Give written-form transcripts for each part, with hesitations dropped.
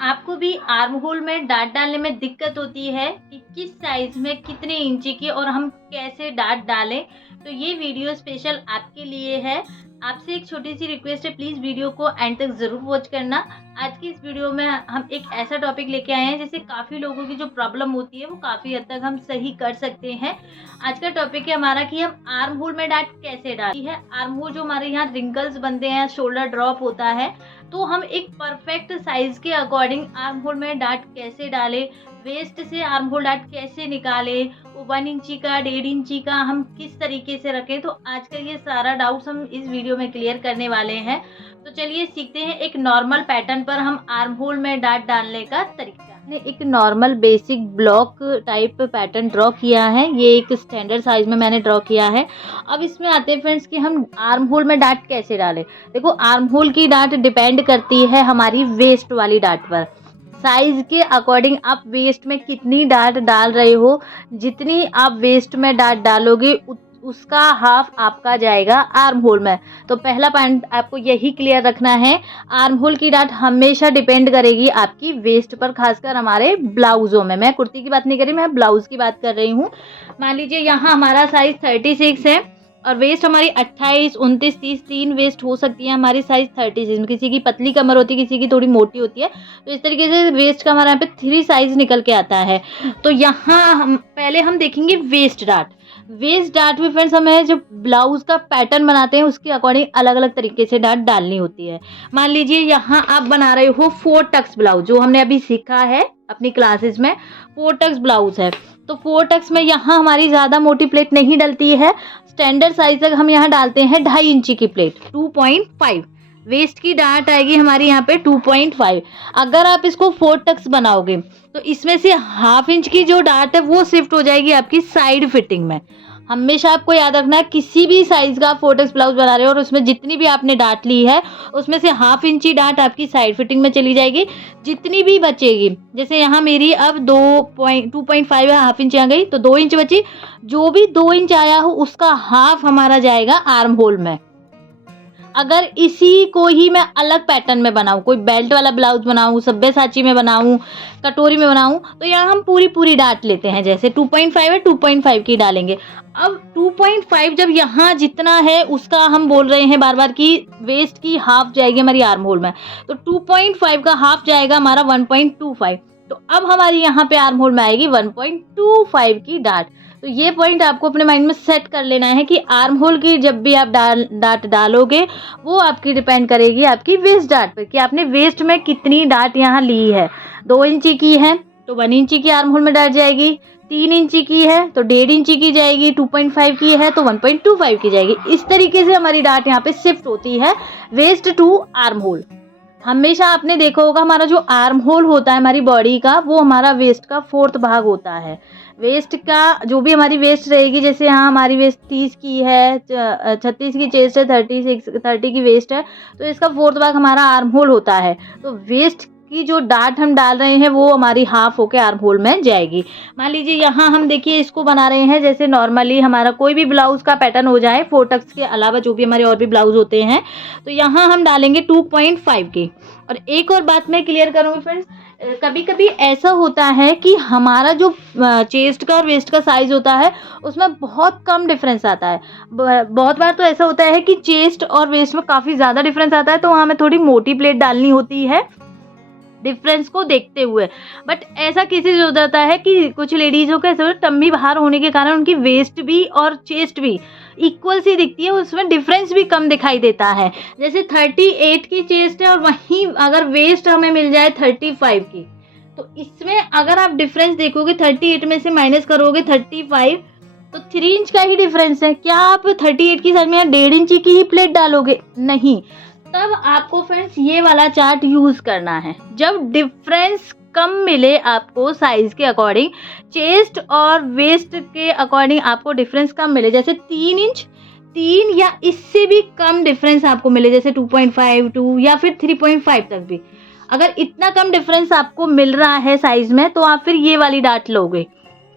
आपको भी arm hole में डाट डालने में दिक्कत होती है कि किस साइज में कितने इंची की और हम कैसे डाट डालें, तो ये वीडियो स्पेशल आपके लिए है। आपसे एक छोटी सी रिक्वेस्ट है, प्लीज़ वीडियो को एंड तक ज़रूर वॉच करना। आज की इस वीडियो में हम एक ऐसा टॉपिक लेके आए हैं जिससे काफ़ी लोगों की जो प्रॉब्लम होती है वो काफ़ी हद तक हम सही कर सकते हैं। आज का टॉपिक है हमारा कि हम आर्म होल में डाट कैसे डालती है। आर्म होल जो हमारे यहाँ रिंकल्स बनते हैं, शोल्डर ड्रॉप होता है, तो हम एक परफेक्ट साइज के अकॉर्डिंग आर्म होल में डाट कैसे डालें, वेस्ट से आर्म होल डाट कैसे निकालें, वो 1 इंची का 1.5 इंची का हम किस तरीके से रखें। तो आज का ये सारा डाउट्स हम इस वीडियो में क्लियर करने वाले हैं। तो चलिए सीखते हैं एक नॉर्मल पैटर्न पर हम आर्म होल में डाट डालने का तरीका। एक normal basic block type pattern draw किया है, ये एक स्टैंडर्ड साइज में मैंने ड्रॉ किया है। अब इसमें आते हैं फ्रेंड्स कि हम आर्म होल में डाट कैसे डालें। देखो, आर्म होल की डाट डिपेंड करती है हमारी वेस्ट वाली डाट पर। साइज के अकॉर्डिंग आप वेस्ट में कितनी डाट डाल रहे हो, जितनी आप वेस्ट में डाट डालोगे उसका हाफ आपका जाएगा आर्म होल में। तो पहला पॉइंट आपको यही क्लियर रखना है, आर्म होल की डाट हमेशा डिपेंड करेगी आपकी वेस्ट पर, खासकर हमारे ब्लाउजों में। मैं कुर्ती की बात नहीं कर रही, मैं ब्लाउज की बात कर रही हूँ। मान लीजिए यहाँ हमारा साइज 36 है और वेस्ट हमारी 28, 29, 30 तीन वेस्ट हो सकती है हमारी साइज 36 में। किसी की पतली कमर होती है, किसी की थोड़ी मोटी होती है, तो इस तरीके से वेस्ट का हमारे यहाँ पे 3 साइज निकल के आता है। तो यहाँ पहले हम देखेंगे वेस्ट डाट। वेस्ट डाट में फ्रेंड्स हमें जो ब्लाउज का पैटर्न बनाते हैं उसके अकॉर्डिंग अलग अलग तरीके से डाट डालनी होती है। मान लीजिए यहाँ आप बना रहे हो 4 टक्स ब्लाउज, जो हमने अभी सीखा है अपनी क्लासेस में, 4 टक्स ब्लाउज है। तो 4 टक्स में यहाँ हमारी ज़्यादा मोटी प्लेट नहीं डलती है, स्टैंडर्ड साइज तक हम यहाँ डालते हैं 2.5 इंची की प्लेट, 2.5 वेस्ट की डाट आएगी हमारी यहाँ पे 2.5। अगर आप इसको 4 टक्स बनाओगे तो इसमें से ½ इंच की जो डाट है वो शिफ्ट हो जाएगी आपकी साइड फिटिंग में। हमेशा आपको याद रखना है, किसी भी साइज का 4 टक्स ब्लाउज बना रहे हो और उसमें जितनी भी आपने डाट ली है उसमें से ½ इंची डाट आपकी साइड फिटिंग में चली जाएगी। जितनी भी बचेगी, जैसे यहाँ मेरी अब 2.5 है, ½ इंच आ गई तो 2 इंच बची, जो भी 2 इंच आया हो उसका हाफ हमारा जाएगा आर्म होल में। अगर इसी को ही मैं अलग पैटर्न में बनाऊं, कोई बेल्ट वाला ब्लाउज बनाऊं, सब्यसाची में बनाऊं, कटोरी में बनाऊं, तो यहाँ हम पूरी डाट लेते हैं। जैसे 2.5 है, 2.5 की डालेंगे। अब 2.5 जब यहाँ जितना है उसका हम बोल रहे हैं बार बार कि वेस्ट की हाफ जाएगी हमारी आर्म होल में, तो 2.5 का हाफ जाएगा हमारा 1.25। तो अब हमारी यहाँ पे आर्म होल में आएगी 1.25 की डाट। तो ये पॉइंट आपको अपने माइंड में सेट कर लेना है कि आर्म होल की जब भी आप डाट डालोगे वो आपकी डिपेंड करेगी आपकी वेस्ट डाट पर, कि आपने वेस्ट में कितनी डाट यहाँ ली है। 2 इंची की है तो 1 इंची की आर्म होल में डाट जाएगी, 3 इंची की है तो 1.5 इंची की जाएगी, 2.5 की है तो 1.25 की जाएगी। इस तरीके से हमारी डाट यहाँ पे शिफ्ट होती है वेस्ट टू आर्म होल। हमेशा आपने देखा होगा हमारा जो आर्म होल होता है हमारी बॉडी का, वो हमारा वेस्ट का 4th भाग होता है। वेस्ट का जो भी हमारी वेस्ट रहेगी, जैसे यहाँ हमारी वेस्ट 30 की है, 36 की चेस्ट है, 30 की वेस्ट है, तो इसका 4th भाग हमारा आर्म होल होता है। तो वेस्ट की जो डाट हम डाल रहे हैं वो हमारी हाफ होके आर्म होल में जाएगी। मान लीजिए यहाँ हम देखिए इसको बना रहे हैं, जैसे नॉर्मली हमारा कोई भी ब्लाउज का पैटर्न हो जाए 4 टक्स के अलावा जो भी हमारे और भी ब्लाउज होते हैं, तो यहाँ हम डालेंगे 2.5 की। और एक और बात मैं क्लियर करूँगी फ्रेंड्स, कभी कभी ऐसा होता है कि हमारा जो चेस्ट का और वेस्ट का साइज होता है उसमें बहुत कम डिफरेंस आता है। बहुत बार तो ऐसा होता है कि चेस्ट और वेस्ट में काफ़ी ज़्यादा डिफरेंस आता है, तो वहाँ हमें थोड़ी मोटी प्लेट डालनी होती है डिफरेंस को देखते हुए। बट ऐसा केसेस हो जाता है कि कुछ लेडीज़ों का ऐसा टम्मी बाहर होने के कारण उनकी वेस्ट भी और चेस्ट भी इक्वल सी दिखती है, उसमें डिफरेंस भी कम दिखाई देता है। जैसे 38 की चेस्ट है और वहीं अगर वेस्ट हमें मिल जाए 35 की, तो इसमें अगर आप डिफरेंस देखोगे 38 में से माइनस करोगे 35, तो 3 इंच का ही डिफरेंस है। क्या आप 38 की साइड में 1.5 इंची की ही प्लेट डालोगे? नहीं। तब आपको फ्रेंड्स ये वाला चार्ट यूज करना है। जब डिफरेंस कम मिले आपको साइज के अकॉर्डिंग, चेस्ट और वेस्ट के अकॉर्डिंग आपको डिफरेंस कम मिले, जैसे 3 इंच, 3 या इससे भी कम डिफरेंस आपको मिले, जैसे 2.5, 2 या फिर 3.5 तक भी, अगर इतना कम डिफरेंस आपको मिल रहा है साइज में, तो आप फिर ये वाली डाट लोगे।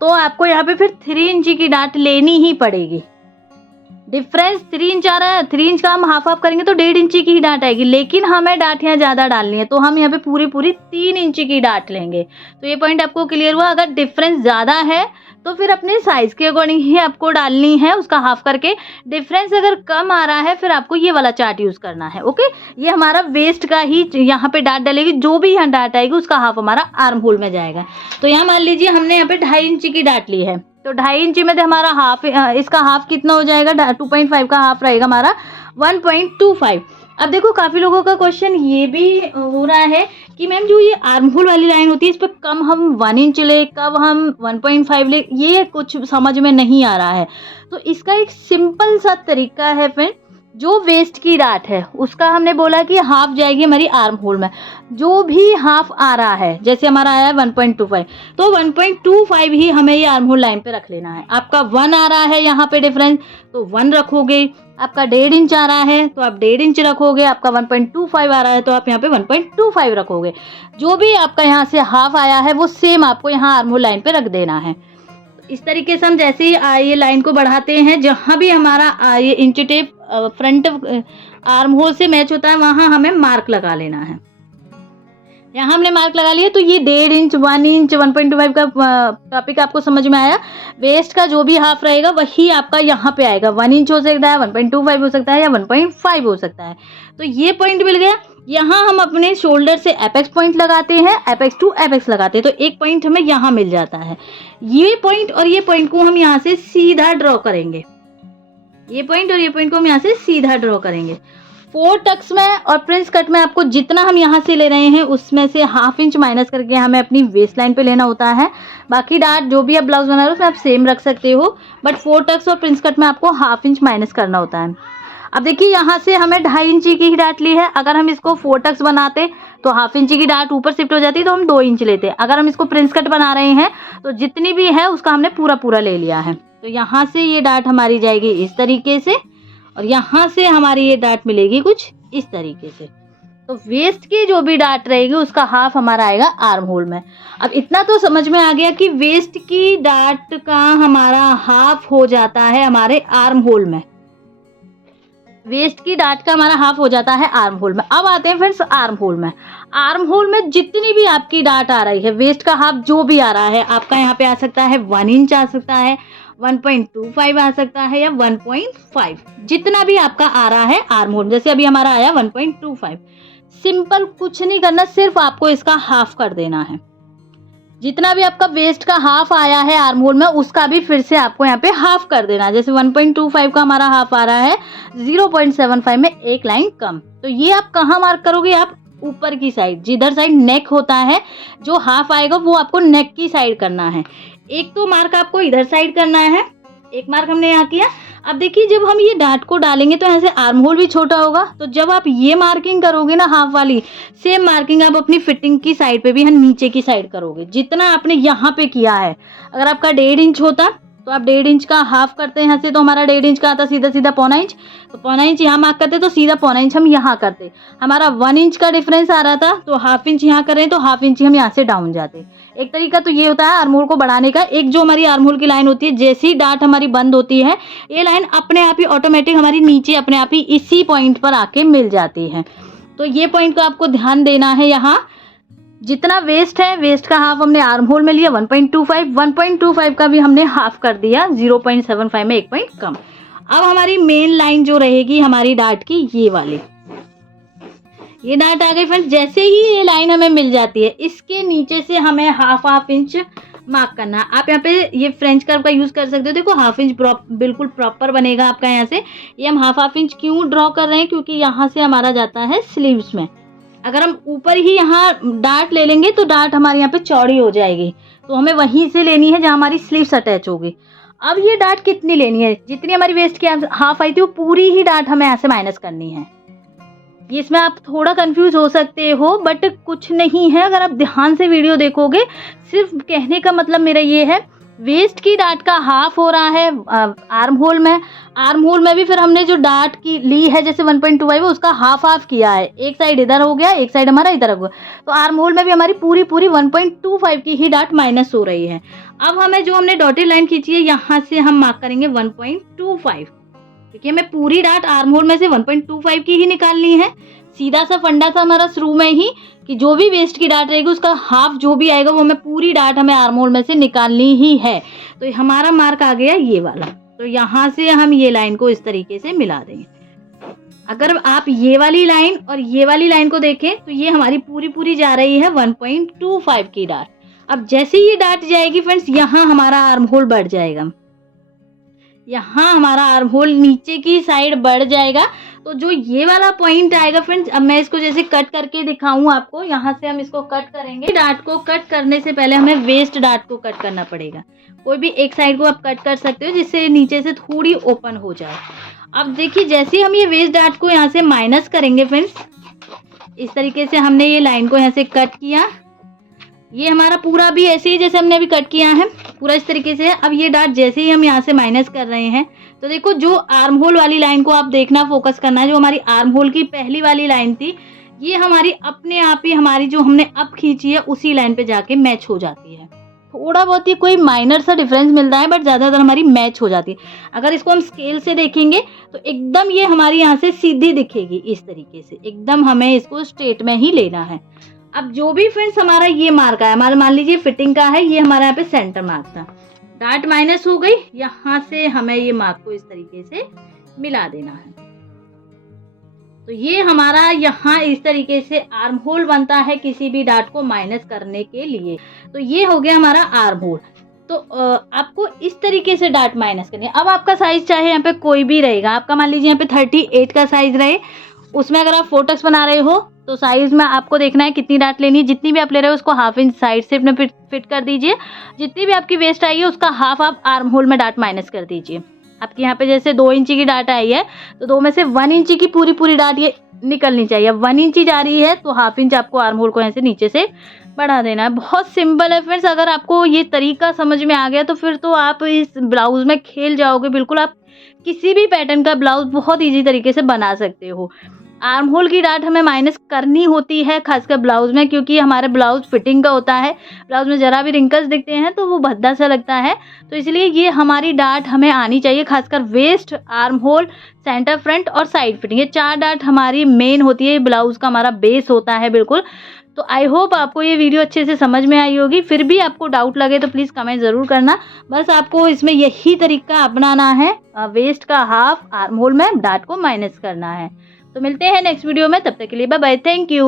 तो आपको यहाँ पे फिर 3 इंची की डाट लेनी ही पड़ेगी। डिफरेंस 3 इंच आ रहा है, 3 इंच का हम हाफ हाफ करेंगे तो 1.5 इंची की ही डाट आएगी, लेकिन हमें डाट यहाँ ज़्यादा डालनी है तो हम यहाँ पे पूरी पूरी 3 इंची की डाट लेंगे। तो ये पॉइंट आपको क्लियर हुआ। अगर डिफरेंस ज़्यादा है तो फिर अपने साइज़ के अकॉर्डिंग ही आपको डालनी है, उसका हाफ करके। डिफरेंस अगर कम आ रहा है फिर आपको ये वाला चार्ट यूज़ करना है। ओके, ये हमारा वेस्ट का ही यहाँ पे डाट डलेगी, जो भी यहाँ डाट आएगी उसका हाफ हमारा आर्म होल में जाएगा। तो यहाँ मान लीजिए हमने यहाँ पे 2.5 इंची की डाट ली है, तो 2.5 इंची में तो हमारा हाफ, इसका हाफ कितना हो जाएगा, 2.5 का हाफ रहेगा हमारा 1.25। अब देखो काफ़ी लोगों का क्वेश्चन ये भी हो रहा है कि मैम जो ये आर्म होल वाली लाइन होती है इस पर कम हम 1 इंच ले, कब हम 1.5 ले, ये कुछ समझ में नहीं आ रहा है। तो इसका एक सिंपल सा तरीका है फ्रेंड, जो वेस्ट की डाट है उसका हमने बोला कि हाफ जाएगी हमारी आर्म होल में। जो भी हाफ आ रहा है, जैसे हमारा आया है 1.25, तो 1.25 ही हमें ये आर्म होल लाइन पे रख लेना है। आपका 1 आ रहा है यहाँ पे डिफरेंस, तो 1 रखोगे। आपका 1.5 इंच आ रहा है तो आप 1.5 इंच रखोगे। आपका 1.25 आ रहा है तो आप यहाँ पे 1.25 रखोगे। जो भी आपका यहाँ से हाफ आया है वो सेम आपको यहाँ आर्म होल लाइन पे रख देना है। इस तरीके से हम जैसे ही ये लाइन को बढ़ाते हैं, जहाँ भी हमारा ये inch tape front arm hole से मैच होता है वहाँ हमें मार्क लगा लेना है। यहाँ हमने मार्क लगा लिया तो ये 1.5 इंच, 1 इंच, 1.25 का टॉपिक आपको समझ में आया। वेस्ट का जो भी हाफ रहेगा वही आपका यहाँ पे आएगा। 1 इंच हो सकता है, 1.25 हो सकता है या 1.5 हो सकता है। तो ये पॉइंट मिल गया। यहाँ हम अपने शोल्डर से एपेक्स पॉइंट लगाते हैं, एपेक्स टू एपेक्स लगाते हैं, तो एक पॉइंट हमें यहाँ मिल जाता है। ये पॉइंट और ये पॉइंट को हम यहाँ से सीधा ड्रॉ करेंगे। ये पॉइंट और ये पॉइंट को हम यहाँ से सीधा ड्रॉ करेंगे। 4 टक्स में और प्रिंस कट में आपको जितना हम यहाँ से ले रहे हैं उसमें से ½ इंच माइनस करके हमें अपनी वेस्ट लाइन पे लेना होता है। बाकी डार्ट जो भी आप ब्लाउज बना रहे हो उसमें आप सेम रख सकते हो, बट 4 टक्स और प्रिंस कट में आपको ½ इंच माइनस करना होता है। अब देखिए यहाँ से हमें 2.5 इंची की ही डाट ली है। अगर हम इसको 4 टक्स बनाते तो ½ इंची की डाट ऊपर शिफ्ट हो जाती तो हम 2 इंच लेते। अगर हम इसको प्रिंस कट बना रहे हैं तो जितनी भी है उसका हमने पूरा पूरा ले लिया है। तो यहाँ से ये डाट हमारी जाएगी इस तरीके से और यहाँ से हमारी ये डाट मिलेगी कुछ इस तरीके से। तो वेस्ट की जो भी डाट रहेगी उसका हाफ हमारा आएगा आर्म होल में। अब इतना तो समझ में आ गया कि वेस्ट की डाट का हमारा हाफ हो जाता है हमारे आर्म होल में। वेस्ट की डाट का हमारा हाफ हो जाता है आर्म होल में। अब आते हैं फ्रेंड्स आर्म होल में। आर्म होल में जितनी भी आपकी डाट आ रही है, वेस्ट का हाफ जो भी आ रहा है, आपका यहाँ पे आ सकता है 1 इंच आ सकता है, 1.25 आ सकता है या 1.5, जितना भी आपका आ रहा है आर्म होल। जैसे अभी हमारा आया 1.25। सिंपल, कुछ नहीं करना, सिर्फ आपको इसका हाफ कर देना है। जितना भी आपका वेस्ट का हाफ आया है आर्म होल में उसका भी फिर से आपको यहाँ पे हाफ कर देना है। जैसे 1.25 का हमारा हाफ आ रहा है, 0.75 में एक लाइन कम। तो ये आप कहाँ मार्क करोगे, आप ऊपर की साइड, जिधर साइड नेक होता है, जो हाफ आएगा वो आपको नेक की साइड करना है। एक तो मार्क आपको इधर साइड करना है, एक मार्क हमने यहाँ किया। अब देखिए जब हम ये डाट को डालेंगे तो ऐसे आर्म होल भी छोटा होगा, तो जब आप ये मार्किंग करोगे ना हाफ वाली, सेम मार्किंग आप अपनी फिटिंग की साइड पे भी नीचे की साइड करोगे, जितना आपने यहाँ पे किया है। अगर आपका 1.5 इंच होता तो आप 1.5 इंच का हाफ करते हैं यहाँ से, तो हमारा 1.5 इंच का आता सीधा सीधा 1.25 इंच, तो 1.25 इंच यहाँ मार्क करते तो सीधा 1.25 इंच हम यहाँ करते। हमारा 1 इंच का डिफरेंस आ रहा था तो ½ इंच यहाँ कर रहे हैं तो ½ इंच हम यहाँ से डाउन जाते। एक तरीका तो ये होता है आर्म होल को बढ़ाने का। एक जो हमारी आर्म होल की लाइन होती है, जैसे ही डाट हमारी बंद होती है ये लाइन अपने आप ही ऑटोमेटिक हमारी नीचे अपने आप ही इसी पॉइंट पर आके मिल जाती है। तो ये पॉइंट को आपको ध्यान देना है। यहाँ जितना वेस्ट है, वेस्ट का हाफ हमने आर्म होल में लिया 1.25, 1.25 का भी हमने हाफ कर दिया, 0.75 में एक पॉइंट कम। अब हमारी मेन लाइन जो रहेगी हमारी डाट की, ये वाली, ये डाट आ गई फ्रेंड्स। जैसे ही ये लाइन हमें मिल जाती है, इसके नीचे से हमें ½ इंच मार्क करना। आप यहाँ पे ये फ्रेंच कर्व का यूज कर सकते हो। देखो ½ इंच बिल्कुल प्रॉपर बनेगा आपका। यहाँ से ये हम ½ इंच क्यों ड्रॉ कर रहे हैं, क्योंकि यहाँ से हमारा जाता है स्लीव्स में। अगर हम ऊपर ही यहाँ डाट ले लेंगे तो डाट हमारे यहाँ पे चौड़ी हो जाएगी, तो हमें वहीं से लेनी है जहाँ हमारी स्लीव्स अटैच होगी। अब ये डाट कितनी लेनी है, जितनी हमारी वेस्ट की हाफ आई थी वो पूरी ही डाट हमें यहाँ से माइनस करनी है। ये इसमें आप थोड़ा कंफ्यूज हो सकते हो, बट कुछ नहीं है। अगर आप ध्यान से वीडियो देखोगे, सिर्फ कहने का मतलब मेरा ये है, वेस्ट की डाट का हाफ हो रहा है आर्म होल में। आर्म होल में भी फिर हमने जो डाट की ली है, जैसे 1.25 उसका हाफ किया है। एक साइड इधर हो गया, एक साइड हमारा इधर हो गया, तो आर्म होल में भी हमारी पूरी 1.25 की ही डाट माइनस हो रही है। अब हमें जो हमने डॉटेड लाइन खींची है यहाँ से हम मार्क करेंगे 1.25। क्योंकि हमें पूरी डाट आर्म होल में से 1.25 की ही निकालनी है। सीधा सा फंडा था हमारा शुरू में ही कि जो भी वेस्ट की डाट रहेगी उसका हाफ जो भी आएगा वो हमें पूरी डाट हमें आर्म होल में से निकालनी ही है। तो हमारा मार्क आ गया ये वाला। तो यहाँ से हम ये लाइन को इस तरीके से मिला देंगे। अगर आप ये वाली लाइन और ये वाली लाइन को देखें तो ये हमारी पूरी जा रही है 1.25 की डाट। अब जैसे ये डाट जाएगी फ्रेंड्स, यहाँ हमारा आर्म होल बढ़ जाएगा, यहाँ हमारा आर्म होल नीचे की साइड बढ़ जाएगा। तो जो ये वाला पॉइंट आएगा फ्रेंड्स, अब मैं इसको जैसे कट करके दिखाऊं आपको, यहाँ से हम इसको कट करेंगे। डाट को कट करने से पहले हमें वेस्ट डाट को कट करना पड़ेगा। कोई भी एक साइड को आप कट कर सकते हो जिससे नीचे से थोड़ी ओपन हो जाए। अब देखिए जैसे ही हम ये वेस्ट डाट को यहाँ से माइनस करेंगे फ्रेंड्स, इस तरीके से हमने ये लाइन को यहाँ से कट किया। ये हमारा पूरा भी ऐसे ही जैसे हमने अभी कट किया है, पूरा इस तरीके से। अब ये डाट जैसे ही हम यहाँ से माइनस कर रहे हैं तो देखो जो आर्म होल वाली लाइन को आप देखना, फोकस करना है। जो हमारी आर्म होल की पहली वाली लाइन थी ये हमारी अपने आप ही हमारी जो हमने अब खींची है उसी लाइन पे जाके मैच हो जाती है। थोड़ा बहुत ही कोई माइनर सा डिफरेंस मिलता है बट ज़्यादातर हमारी मैच हो जाती है। अगर इसको हम स्केल से देखेंगे तो एकदम ये हमारी यहाँ से सीधी दिखेगी इस तरीके से। एकदम हमें इसको स्ट्रेट में ही लेना है। अब जो भी फ्रेंड्स हमारा ये मार्क है, हमारा मान लीजिए फिटिंग का है, ये हमारा यहाँ पे सेंटर मार्क था, डाट माइनस हो गई। यहाँ से हमें ये मार्क को इस तरीके से मिला देना है। तो ये हमारा यहाँ इस तरीके से आर्म होल बनता है किसी भी डाट को माइनस करने के लिए। तो ये हो गया हमारा आर्म होल। तो आपको इस तरीके से डाट माइनस करनी है। अब आपका साइज चाहे यहाँ पे कोई भी रहेगा, आपका मान लीजिए यहाँ पे 38 का साइज रहे, उसमें अगर आप 4 टक्स बना रहे हो तो साइज में आपको देखना है कितनी डाट लेनी है। जितनी भी आप ले रहे हो उसको हाफ इंच साइड से अपने फिट कर दीजिए। जितनी भी आपकी वेस्ट आई है उसका हाफ आप आर्म होल में डाट माइनस कर दीजिए। आपके यहाँ पे जैसे 2 इंची की डाट आई है तो 2 में से 1 इंची की पूरी डाट ये निकलनी चाहिए। अब 1 इंची जा रही है तो हाफ इंच आपको आर्म होल को ऐसे नीचे से बढ़ा देना है। बहुत सिंपल है फ्रेंड्स। अगर आपको ये तरीका समझ में आ गया तो फिर तो आप इस ब्लाउज में खेल जाओगे बिल्कुल। आप किसी भी पैटर्न का ब्लाउज बहुत ईजी तरीके से बना सकते हो। आर्म होल की डाट हमें माइनस करनी होती है खासकर ब्लाउज में, क्योंकि हमारे ब्लाउज फिटिंग का होता है। ब्लाउज में ज़रा भी रिंकल्स दिखते हैं तो वो भद्दा सा लगता है। तो इसलिए ये हमारी डाट हमें आनी चाहिए, खासकर waist, armhole, centre, front और साइड फिटिंग। ये 4 डाट हमारी मेन होती है, ब्लाउज का हमारा बेस होता है बिल्कुल। तो आई होप आपको ये वीडियो अच्छे से समझ में आई होगी। फिर भी आपको डाउट लगे तो प्लीज़ कमेंट ज़रूर करना। बस आपको इसमें यही तरीका अपनाना है, वेस्ट का हाफ आर्म होल में डाट को माइनस करना है। तो मिलते हैं नेक्स्ट वीडियो में, तब तक के लिए बाय बाय, थैंक यू।